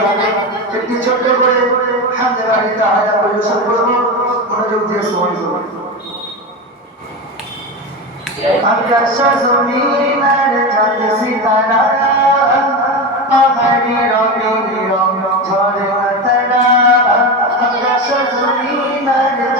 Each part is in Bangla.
এখানে একটি ছোট্ট করে হামদানি তাহারা পরিবেশন করব। মনোযোগ দিয়ে শ্রবণ করব আকাশ জমিনের চাঁদ সিতারা পাহাড়ি রঙিন রং ঝরে মাতারা আকাশ জমিনের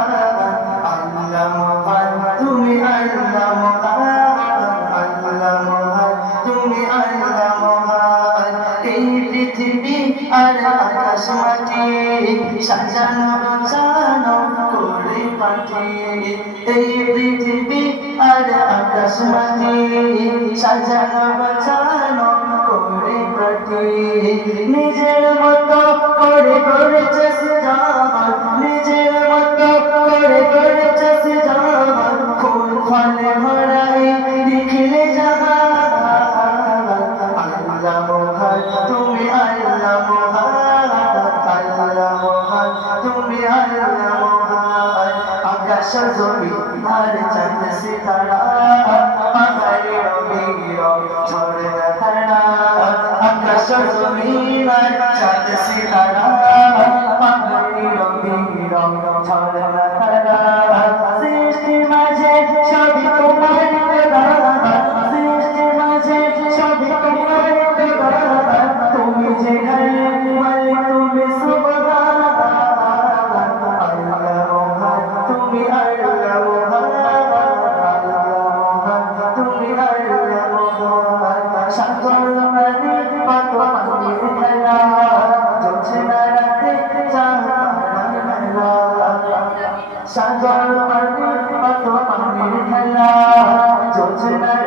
এই পৃথিবী আর আকাশ মাটি সাজানো সাজানো করে পাখি এই পৃথিবী আর আকাশ মাটি সাজানো সাজানো করে পাখি নিজের আকাশে জমি আর চাঁদ সিতারা আমারে রবি রব ঝরে তারা আকাশে জমি আর চাঁদ সিতারা। 想着儿女们多么的快乐，就期待。